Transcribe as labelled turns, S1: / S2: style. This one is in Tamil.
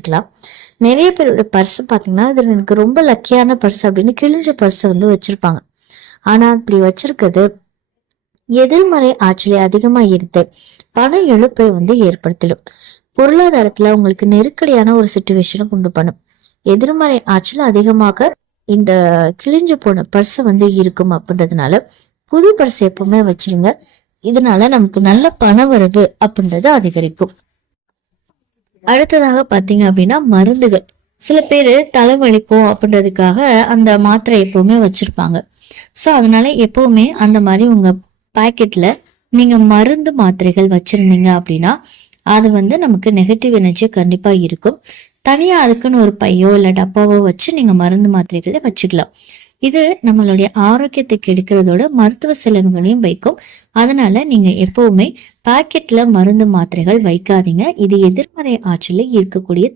S1: இருக்கலாம் நிறைய பேரோட பர்ஸ் பார்த்தீங்கன்னா இதில் எனக்கு ரொம்ப லக்கியான பர்ஸ் அப்படின்னு கிழிஞ்ச பர்ஸை வந்து வச்சிருப்பாங்க. ஆனால் இப்படி வச்சிருக்கிறது எதிர்மறை ஆற்றலை அதிகமாக ஈர்த்து பண இழப்பை வந்து ஏற்படுத்திடும். பொருளாதாரத்தில் உங்களுக்கு நெருக்கடியான ஒரு சுச்சுவேஷனை கொண்டு பண்ணும். எதிர்மறை ஆற்றல் அதிகமாக இந்த கிழிஞ்சு போன பர்ஸை வந்து இருக்கும் அப்படின்றதுனால புது பர்ஸ் எப்பவுமே வச்சிருங்க. இதனால நமக்கு நல்ல பண வரவு அப்படின்றது அதிகரிக்கும். அடுத்ததாக பாத்தீங்க அப்படின்னா மருந்துகள். சில பேர் தலைவலிக்கும் அப்படின்றதுக்காக அந்த மாத்திரை எப்பவுமே வச்சிருப்பாங்க. ஸோ அதனால எப்பவுமே அந்த மாதிரி உங்க பாக்கெட்ல நீங்க மருந்து மாத்திரைகள் வச்சிருந்தீங்க அப்படின்னா அது வந்து நமக்கு நெகட்டிவ் எனர்ஜி கண்டிப்பா இருக்கும். தனியா அதுக்குன்னு ஒரு பையோ இல்ல டப்பாவோ வச்சு நீங்க மருந்து மாத்திரைகளை வச்சுக்கலாம். இது நம்மளுடைய ஆரோக்கியத்தை கெடுக்கிறதோட மருத்துவ செலவுகளையும் வைக்கும். அதனால நீங்க எப்பவுமே பாக்கெட்ல மருந்து மாத்திரைகள் வைக்காதீங்க. இது எதிர்மறை ஆற்றலை ஈர்க்கக்கூடிய